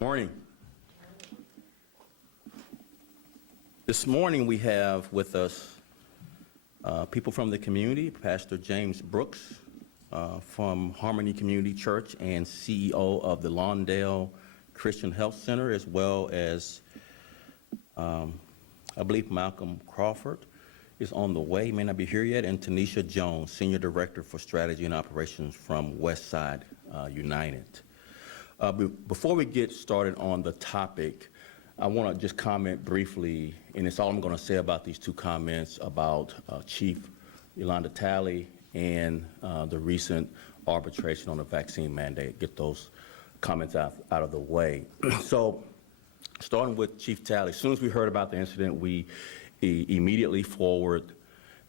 Morning. This morning we have with us people from the community, Pastor James Brooks from Harmony Community Church and CEO of the Lawndale Christian Health Center, as well as I believe Malcolm Crawford is on the way, may not be here yet, and Tanisha Jones, Senior Director for Strategy and Operations from Westside United. Before we get started on the topic, I want to just comment briefly, and it's all I'm going to say about these two comments about Chief Yolanda Talley and the recent arbitration on the vaccine mandate, get those comments out of the way. So, starting with Chief Talley, as soon as we heard about the incident, we immediately forwarded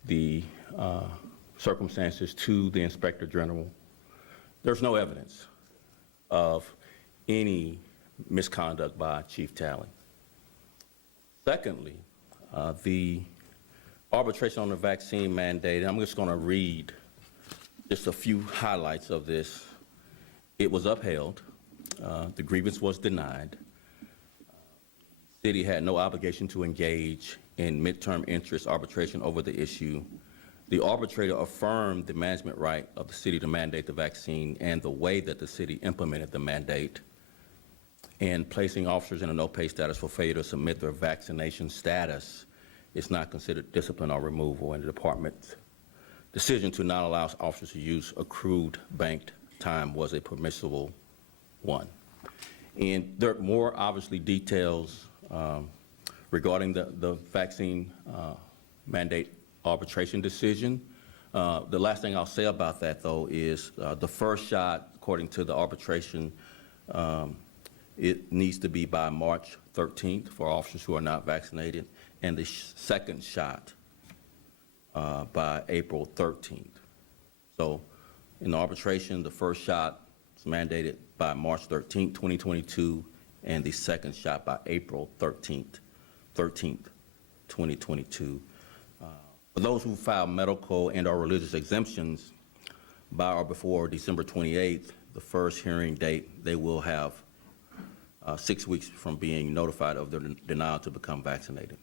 the circumstances to the Inspector General. There's no evidence of any misconduct by Chief Talley. Secondly, the arbitration on the vaccine mandate, I'm just going to read just a few highlights of this. It was upheld. The grievance was denied. The city had no obligation to engage in midterm interest arbitration over the issue. The arbitrator affirmed the management right of the city to mandate the vaccine and the way that the city implemented the mandate, and placing officers in a no-pay status for failure to submit their vaccination status is not considered discipline or removal, and the department's decision to not allow officers to use accrued banked time was a permissible one. And there are more, obviously, details regarding the vaccine mandate arbitration decision. The last thing I'll say about that, though, is the first shot, according to the arbitration, it needs to be by March 13th for officers who are not vaccinated, and the second shot by April 13th. So in the arbitration, the first shot is mandated by March 13th, 2022, and the second shot by April 13th, 2022. For those who file medical and or religious exemptions by or before December 28th, the first hearing date, they will have 6 weeks from being notified of their denial to become vaccinated.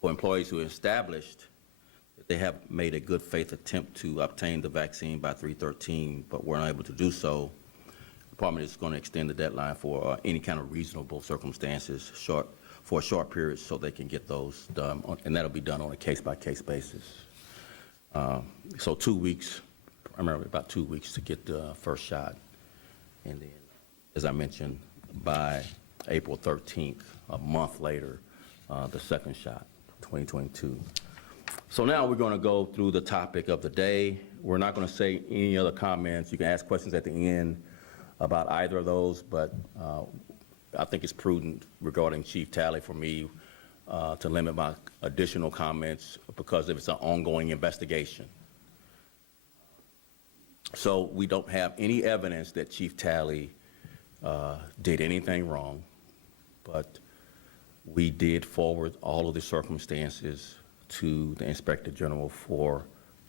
For employees who established that they have made a good faith attempt to obtain the vaccine by 3/13 but were unable to do so, the department is going to extend the deadline for any kind of reasonable circumstances for a short period so they can get those done, and that'll be done on a case-by-case basis. So 2 weeks, primarily about 2 weeks to get the first shot, and then, as I mentioned, by April 13th, a month later, the second shot, 2022. So now we're going to go through the topic of the day. We're not going to say any other comments. You can ask questions at the end about either of those, but I think it's prudent regarding Chief Talley for me to limit my additional comments because it's an ongoing investigation. So we don't have any evidence that Chief Talley did anything wrong, but we did forward all of the circumstances to the Inspector General for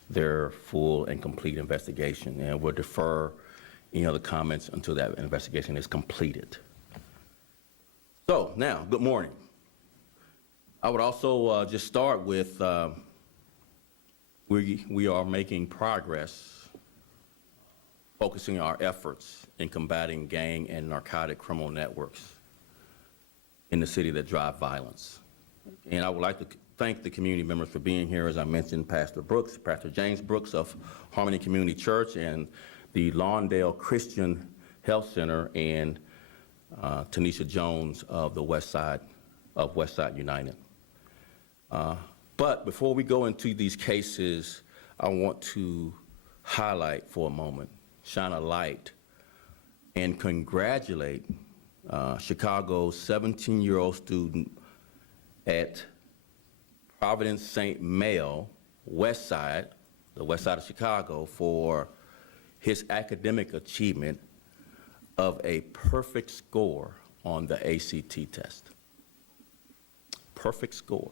their full and complete investigation, and we'll defer any other comments until that investigation is completed. So now, good morning. I would also just start with we are making progress focusing our efforts in combating gang and narcotic criminal networks in the city that drive violence. And I would like to thank the community members for being here. As I mentioned, Pastor James Brooks of Harmony Community Church and the Lawndale Christian Health Center, and Tanisha Jones of the Westside United. But before we go into these cases, I want to highlight for a moment, shine a light, and congratulate Chicago's 17-year-old student at Providence St. Mael, the west side of Chicago, for his academic achievement of a perfect score on the ACT test. Perfect score.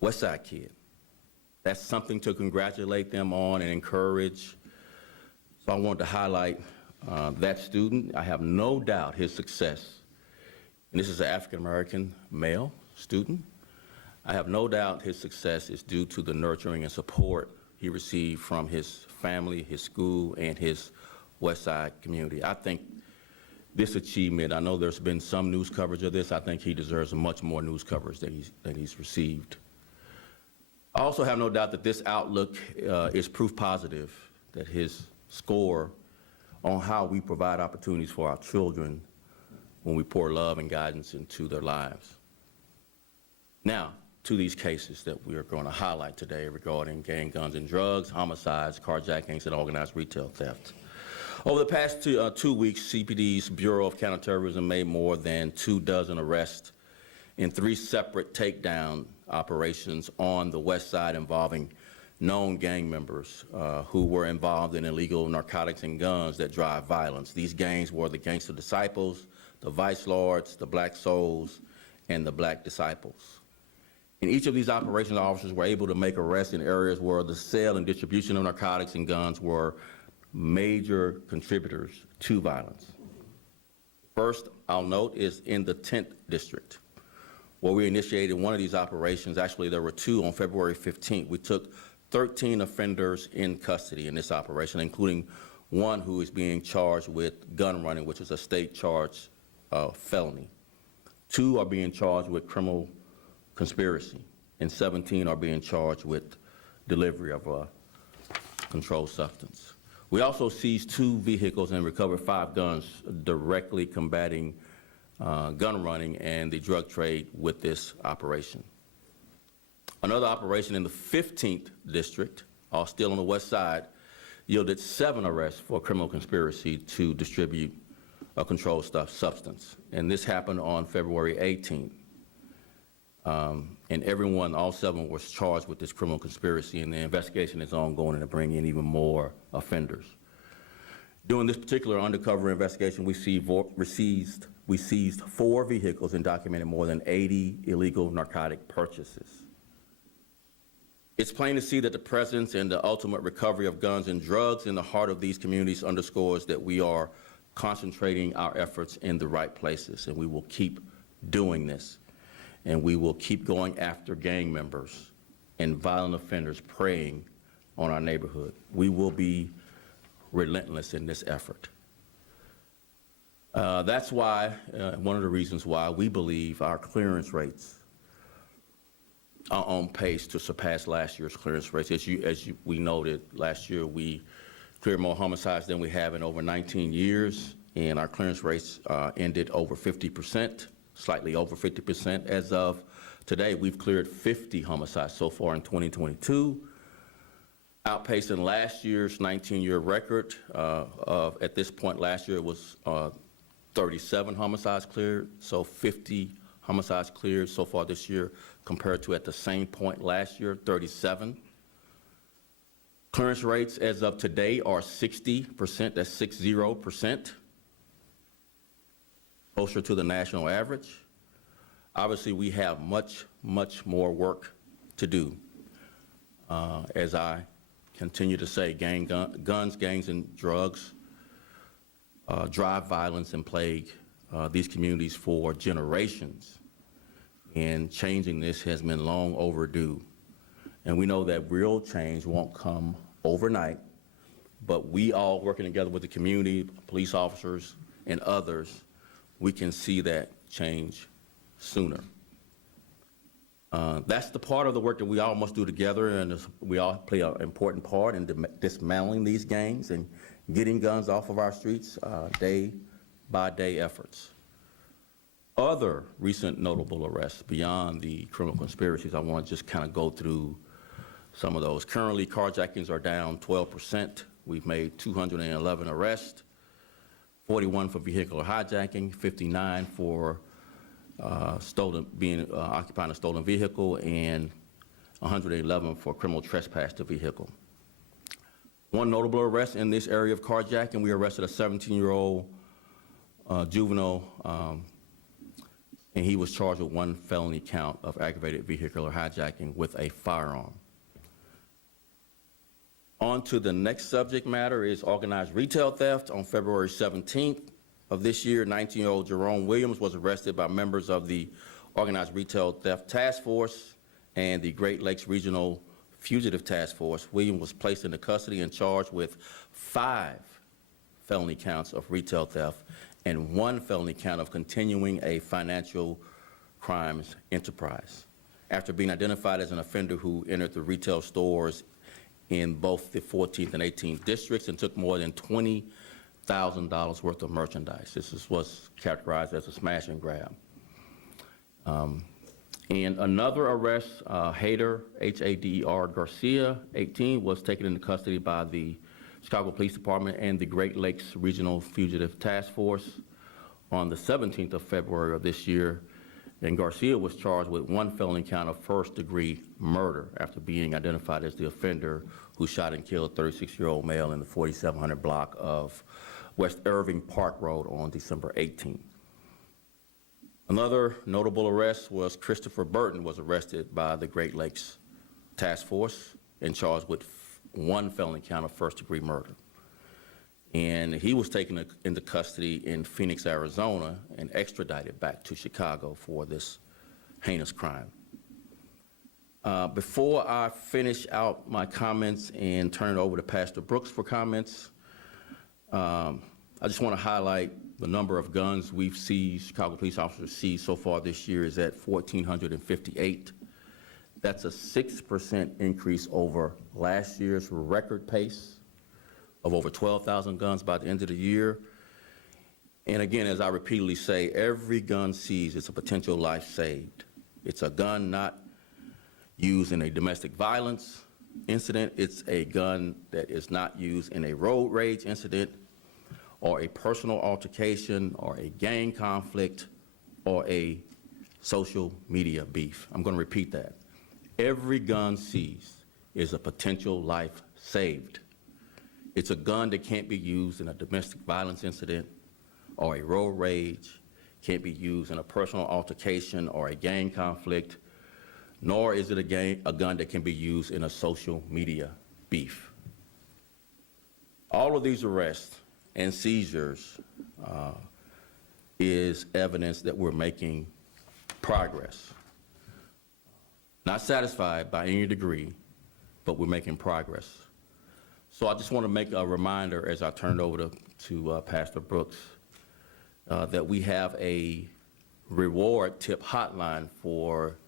Westside kid. That's something to congratulate them on and encourage. So I wanted to highlight That student, I have no doubt his success, and this is an African-American male student, I have no doubt his success is due to the nurturing and support he received from his family, his school, and his West Side community. I think this achievement, I know there's been some news coverage of this, I think he deserves much more news coverage than he's received. I also have no doubt that this outlook is proof positive that his score on how we provide opportunities for our children when we pour love and guidance into their lives. Now, to these cases that we are going to highlight today regarding gang, guns, and drugs, homicides, carjackings, and organized retail theft. Over the past 2 weeks, CPD's Bureau of Counterterrorism made more than 24 arrests in 3 separate takedown operations on the West Side involving known gang members who were involved in illegal narcotics and guns that drive violence. These gangs were the Gangster Disciples, the Vice Lords, the Black Souls, and the Black Disciples. In each of these operations, officers were able to make arrests in areas where the sale and distribution of narcotics and guns were major contributors to violence. First, I'll note, is in the 10th District, where we initiated one of these operations. Actually, there were 2 on February 15th. We took 13 offenders in custody in this operation, including one who is being charged with gun running, which is a state charged felony. 2 are being charged with criminal conspiracy, and 17 are being charged with delivery of a controlled substance. We also seized 2 vehicles and recovered 5 guns, directly combating gun running and the drug trade with this operation. Another operation in the 15th District, still on the West Side, yielded 7 arrests for criminal conspiracy to distribute a controlled substance. And this happened on February 18th. And all 7 was charged with this criminal conspiracy, and the investigation is ongoing to bring in even more offenders. During this particular undercover investigation, we seized 4 vehicles and documented more than 80 illegal narcotic purchases. It's plain to see that the presence and the ultimate recovery of guns and drugs in the heart of these communities underscores that we are concentrating our efforts in the right places, and we will keep doing this. And we will keep going after gang members and violent offenders preying on our neighborhood. We will be relentless in this effort. That's why, one of the reasons why we believe our clearance rates are on pace to surpass last year's clearance rates. We noted, last year we cleared more homicides than we have in over 19 years, and our clearance rates ended over 50%. Slightly over 50%. As of today, we've cleared 50 homicides so far in 2022, outpacing last year's 19-year record at this point last year it was 37 homicides cleared, so 50 homicides cleared so far this year compared to at the same point last year, 37. Clearance rates as of today are 60%, that's 60%. Closer to the national average. Obviously, we have much, much more work to do. As I continue to say, guns, gangs, and drugs drive violence and plague these communities for generations. And changing this has been long overdue. And we know that real change won't come overnight, but we all working together with the community, police officers, and others, we can see that change sooner. That's the part of the work that we all must do together, and we all play an important part in dismantling these gangs and getting guns off of our streets, day-by-day efforts. Other recent notable arrests beyond the criminal conspiracies, I want to just kind of go through some of those. Currently, carjackings are down 12%. We've made 211 arrests. 41 for vehicular hijacking, 59 for occupying a stolen vehicle, and 111 for criminal trespass to vehicle. One notable arrest in this area of carjacking, we arrested a 17-year-old juvenile, and he was charged with 1 felony count of aggravated vehicular hijacking with a firearm. On to the next subject matter is organized retail theft. On February 17th of this year, 19-year-old Jerome Williams was arrested by members of the Organized Retail Theft Task Force and the Great Lakes Regional Fugitive Task Force. Williams was placed into custody and charged with 5 felony counts of retail theft and 1 felony count of continuing a financial crimes enterprise, after being identified as an offender who entered the retail stores in both the 14th and 18th districts and took more than $20,000 worth of merchandise. This was characterized as a smash and grab. And another arrest, Hader, H-A-D-E-R Garcia, 18, was taken into custody by the Chicago Police Department and the Great Lakes Regional Fugitive Task Force on the 17th of February of this year. And Garcia was charged with 1 felony count of first-degree murder after being identified as the offender who shot and killed a 36-year-old male in the 4700 block of West Irving Park Road on December 18th. Another notable arrest was Christopher Burton was arrested by the Great Lakes Task Force and charged with 1 felony count of first-degree murder. And he was taken into custody in Phoenix, Arizona, and extradited back to Chicago for this heinous crime. Before I finish out my comments and turn it over to Pastor Brooks for comments, I just want to highlight the number of guns we've seized, Chicago police officers seized so far this year is at 1,458. That's a 6% increase over last year's record pace of over 12,000 guns by the end of the year. And again, as I repeatedly say, every gun seized is a potential life saved. It's a gun not used in a domestic violence incident. It's a gun that is not used in a road rage incident or a personal altercation or a gang conflict or a social media beef. I'm going to repeat that. Every gun seized is a potential life saved. It's a gun that can't be used in a domestic violence incident or a road rage, can't be used in a personal altercation or a gang conflict, nor is it a gun that can be used in a social media beef. All of these arrests and seizures is evidence that we're making progress. Not satisfied by any degree, but we're making progress. So I just want to make a reminder as I turn it over to Pastor Brooks that we have a reward tip hotline for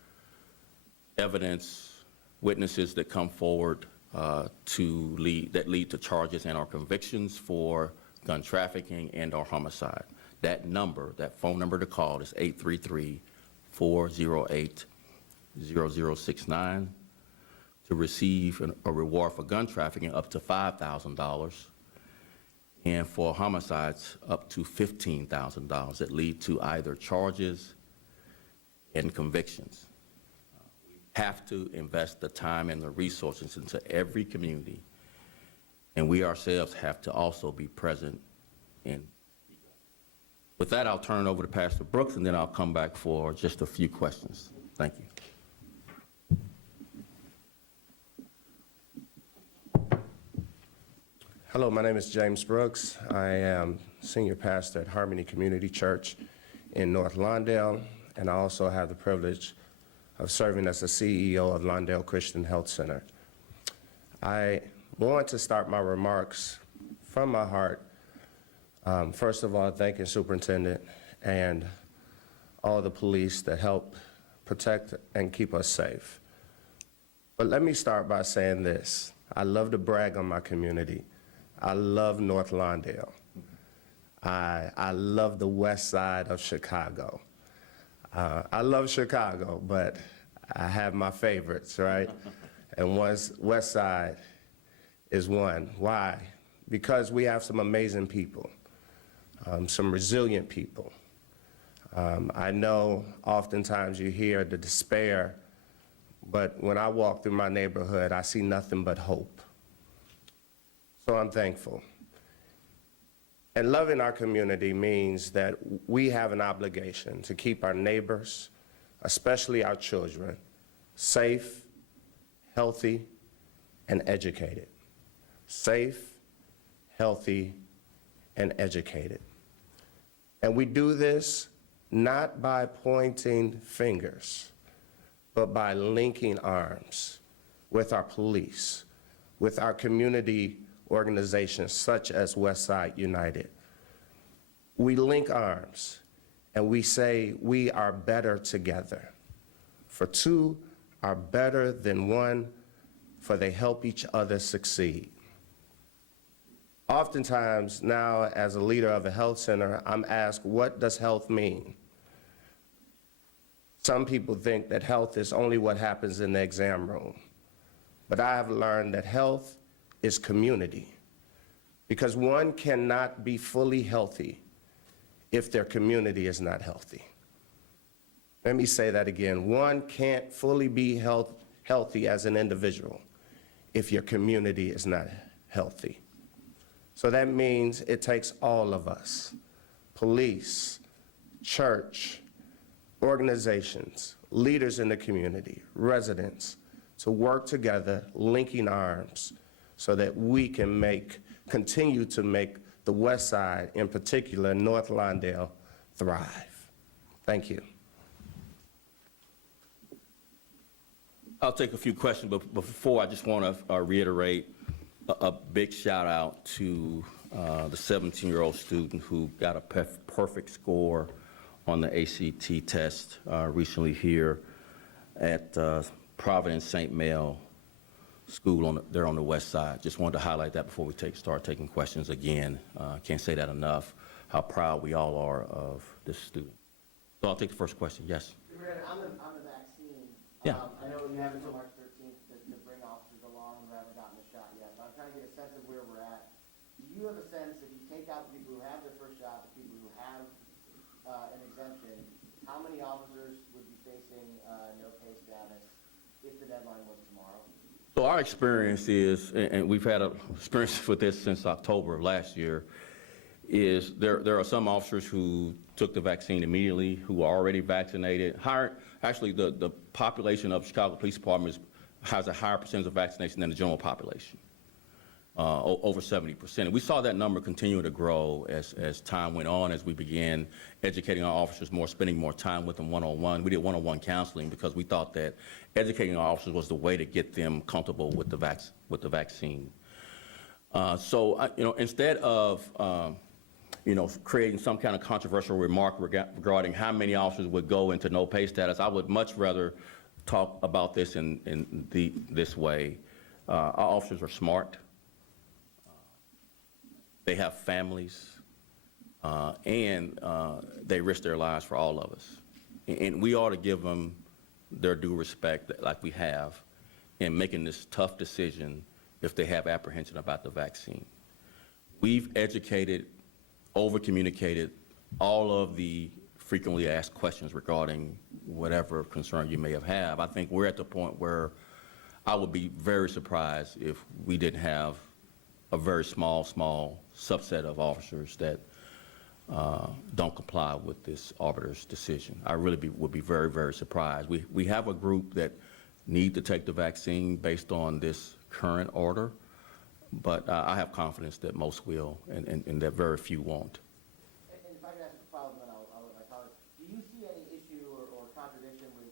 evidence, witnesses that come forward that lead to charges and or convictions for gun trafficking and or homicide. That phone number to call is 833-408-0069 to receive a reward for gun trafficking up to $5,000 and for homicides up to $15,000 that lead to either charges and convictions. We have to invest the time and the resources into every community, and we ourselves have to also be present in. With that, I'll turn it over to Pastor Brooks, and then I'll come back for just a few questions. Thank you. Hello, my name is James Brooks. I am senior pastor at Harmony Community Church in North Lawndale, and I also have the privilege of serving as the CEO of Lawndale Christian Health Center. I want to start my remarks from my heart, first of all, thanking Superintendent and all the police that help protect and keep us safe. But let me start by saying this. I love to brag on my community. I love North Lawndale. I love the west side of Chicago. I love Chicago, but I have my favorites, right? And west side is one. Why? Because we have some amazing people, some resilient people. I know oftentimes you hear the despair, but when I walk through my neighborhood, I see nothing but hope. So I'm thankful. And loving our community means that we have an obligation to keep our neighbors, especially our children, safe, healthy, and educated. safe, healthy, and educated. And we do this not by pointing fingers, but by linking arms with our police, with our community organizations such as Westside United. We link arms and we say we are better together. For two are better than one, for they help each other succeed. Oftentimes now, as a leader of a health center, I'm asked, what does health mean? Some people think that health is only what happens in the exam room. But I have learned that health is community, because one cannot be fully healthy if their community is not healthy. Let me say that again. One can't fully be healthy as an individual if your community is not healthy. So that means it takes all of us, police, church, organizations, leaders in the community, residents, to work together, linking arms, so that we can continue to make the West Side, in particular, North Lawndale, thrive. Thank you. I'll take a few questions, but before, I just want to reiterate a big shout out to the 17-year-old student who got a perfect score on the ACT test recently here at Providence St. Mel School there on the west side. Just wanted to highlight that before we start taking questions again. Can't say that enough, how proud we all are of this student. So I'll take the first question. Yes? On the vaccine, Yeah. I know you have until March 13th to bring officers along who haven't gotten the shot yet, but I'm trying to get a sense of where we're at. Do you have a sense, if you take out the people who have their first shot, the people who have an exemption, how many officers would be facing no pay status if the deadline was tomorrow? So our experience is, and we've had experience with this since October of last year, is there are some officers who took the vaccine immediately, who are already vaccinated. Actually, the population of Chicago Police Department has a higher percentage of vaccination than the general population, over 70%. And we saw that number continue to grow as time went on, as we began educating our officers more, spending more time with them one-on-one. We did one-on-one counseling because we thought that educating our officers was the way to get them comfortable with the vaccine. So, instead of creating some kind of controversial remark regarding how many officers would go into no pay status, I would much rather talk about this in this way. Our officers are smart. They have families, and they risk their lives for all of us. And we ought to give them their due respect, like we have, in making this tough decision if they have apprehension about the vaccine. We've educated, over-communicated all of the frequently asked questions regarding whatever concern you may have. I think we're at the point where I would be very surprised if we didn't have a very small subset of officers that don't comply with this arbiter's decision. I really would be very, very surprised. We have a group that need to take the vaccine based on this current order, but I have confidence that most will, and that very few won't. And if I can ask a follow-up, then I'll let my colleagues. Do you see any issue or contradiction with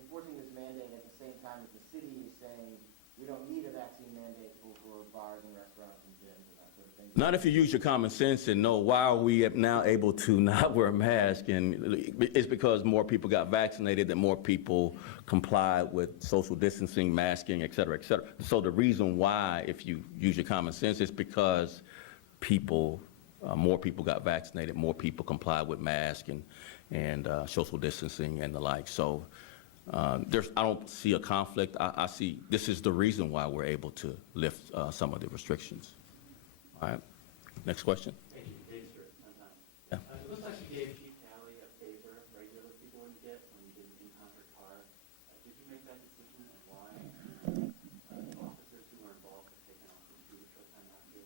enforcing this mandate at the same time that the city is saying we don't need a vaccine mandate for bars and restaurants and gyms and that sort of thing? Not if you use your common sense and know why are we now able to not wear a mask, and it's because more people got vaccinated, that more people complied with social distancing, masking, et cetera, et cetera. So the reason why, if you use your common sense, is because more people got vaccinated, more people complied with masks and social distancing and the like. So I don't see a conflict. I see this is the reason why we're able to lift some of the restrictions. All right, next question. Thank you. Dave Stewart, Yeah. It looks like you gave Chief Talley a favor regular people wouldn't get when you did an in-concert car. Did you make that decision, and why? Officers who were involved have taken off for a short time after.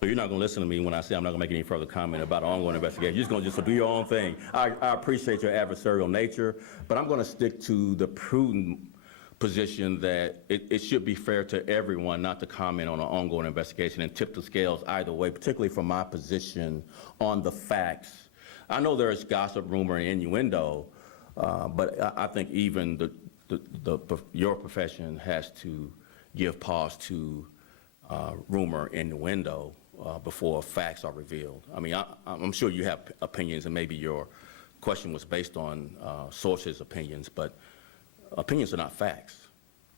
So you're not going to listen to me when I say I'm not going to make any further comment about an ongoing investigation. You're just going to do your own thing. I appreciate your adversarial nature, but I'm going to stick to the prudent position that it should be fair to everyone not to comment on an ongoing investigation and tip the scales either way, particularly from my position on the facts. I know there's gossip, rumor, and innuendo, but I think even your profession has to give pause to rumor, innuendo before facts are revealed. I mean, I'm sure you have opinions, and maybe your question was based on sources' opinions, but opinions are not facts.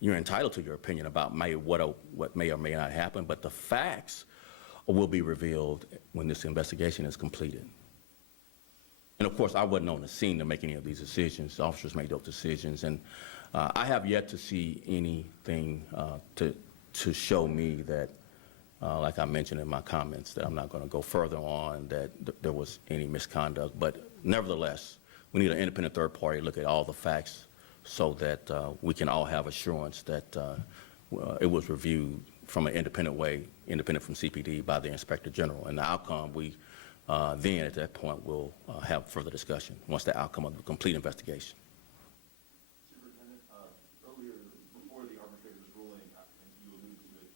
You're entitled to your opinion about what may or may not happen, but the facts will be revealed when this investigation is completed. And of course, I wasn't on the scene to make any of these decisions. The officers made those decisions, and I have yet to see anything to show me that, like I mentioned in my comments, that I'm not going to go further on that there was any misconduct. But nevertheless, we need an independent third party to look at all the facts so that we can all have assurance that it was reviewed from an independent way, independent from CPD, by the Inspector General. And the outcome, we then at that point will have further discussion once the outcome of the complete investigation. Superintendent, earlier, before the arbitrator's ruling, I think you alluded to it,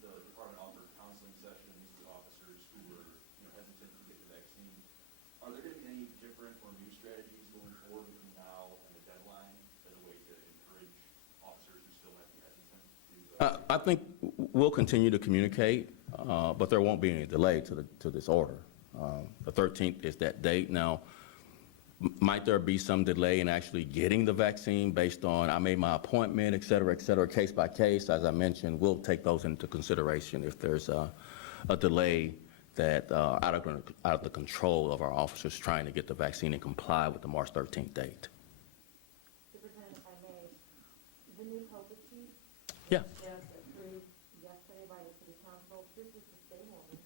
the department offered counseling sessions with officers who were, hesitant to get the vaccine. Are there going to be any different or new strategies going forward between now and the deadline as a way to encourage officers who still might be hesitant to? I think we'll continue to communicate, but there won't be any delay to this order. The 13th is that date. Now, might there be some delay in actually getting the vaccine based on I made my appointment, et cetera, case by case? As I mentioned, we'll take those into consideration if there's a delay that out of the control of our officers trying to get the vaccine and comply with the March 13th date. Superintendent, if I may, the new COVID chief Yeah. just approved yesterday by the city council. This is the same woman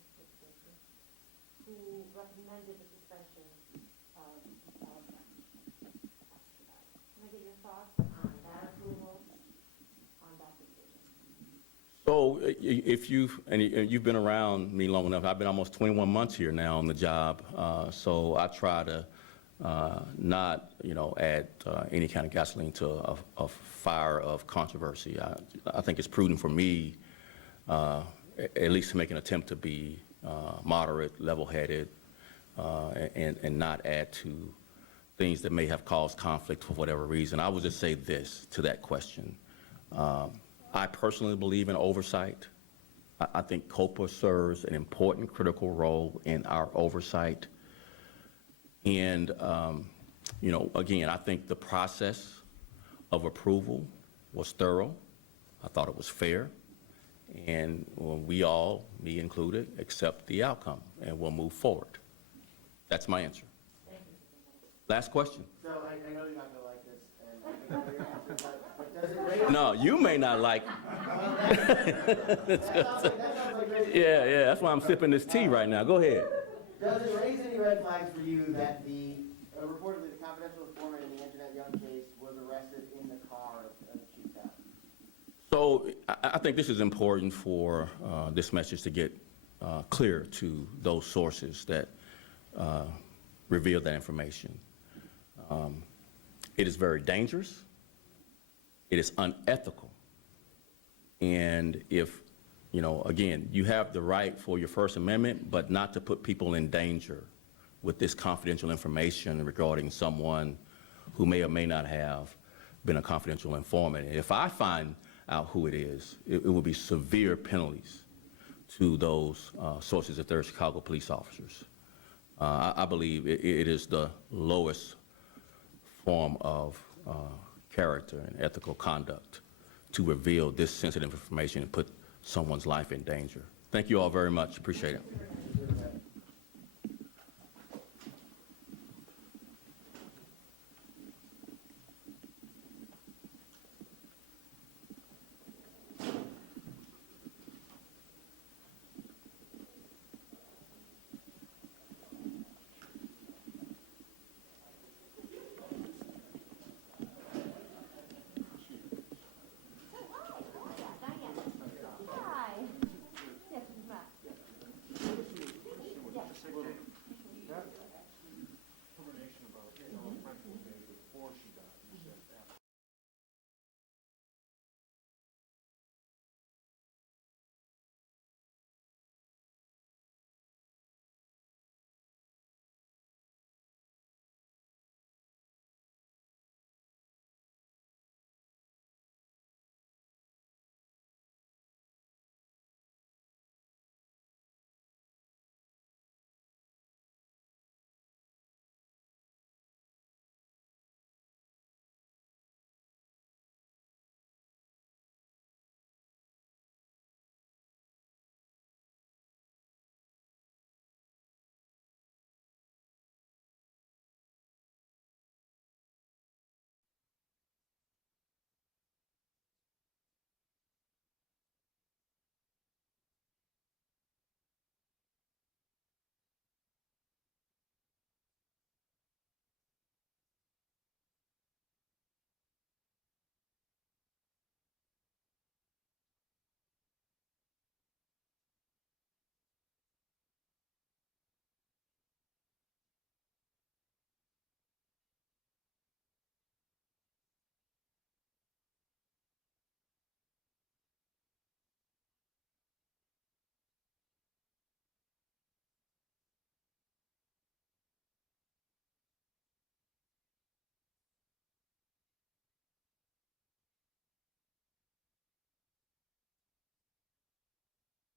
who recommended the suspension of Can I get your thoughts on that approval, on that decision? So if you've been around me long enough, I've been almost 21 months here now on the job, so I try to not, add any kind of gasoline to a fire of controversy. I think it's prudent for me, at least to make an attempt to be moderate, level-headed, and not add to things that may have caused conflict for whatever reason. I would just say this to that question. I personally believe in oversight. I think COPA serves an important, critical role in our oversight. And, again, I think the process of approval was thorough. I thought it was fair. And we all, me included, accept the outcome, and we'll move forward. That's my answer. Thank you. Last question. So I know you're not gonna like this, and I think I know your answer, but does it raise? No, you may not like. That sounds like raising. Yeah, that's why I'm sipping this tea right now. Go ahead. Does it raise any red flags for you that reportedly the confidential informant in the Internet Young case was arrested in the car of Chief Talley? So I think this is important for this message to get clear to those sources that reveal that information. It is very dangerous. It is unethical. And if, again, you have the right for your First Amendment, but not to put people in danger with this confidential information regarding someone who may or may not have been a confidential informant. If I find out who it is, it will be severe penalties to those sources if they're Chicago police officers. I believe it is the lowest form of character and ethical conduct to reveal this sensitive information and put someone's life in danger. Thank you all very much. Appreciate it.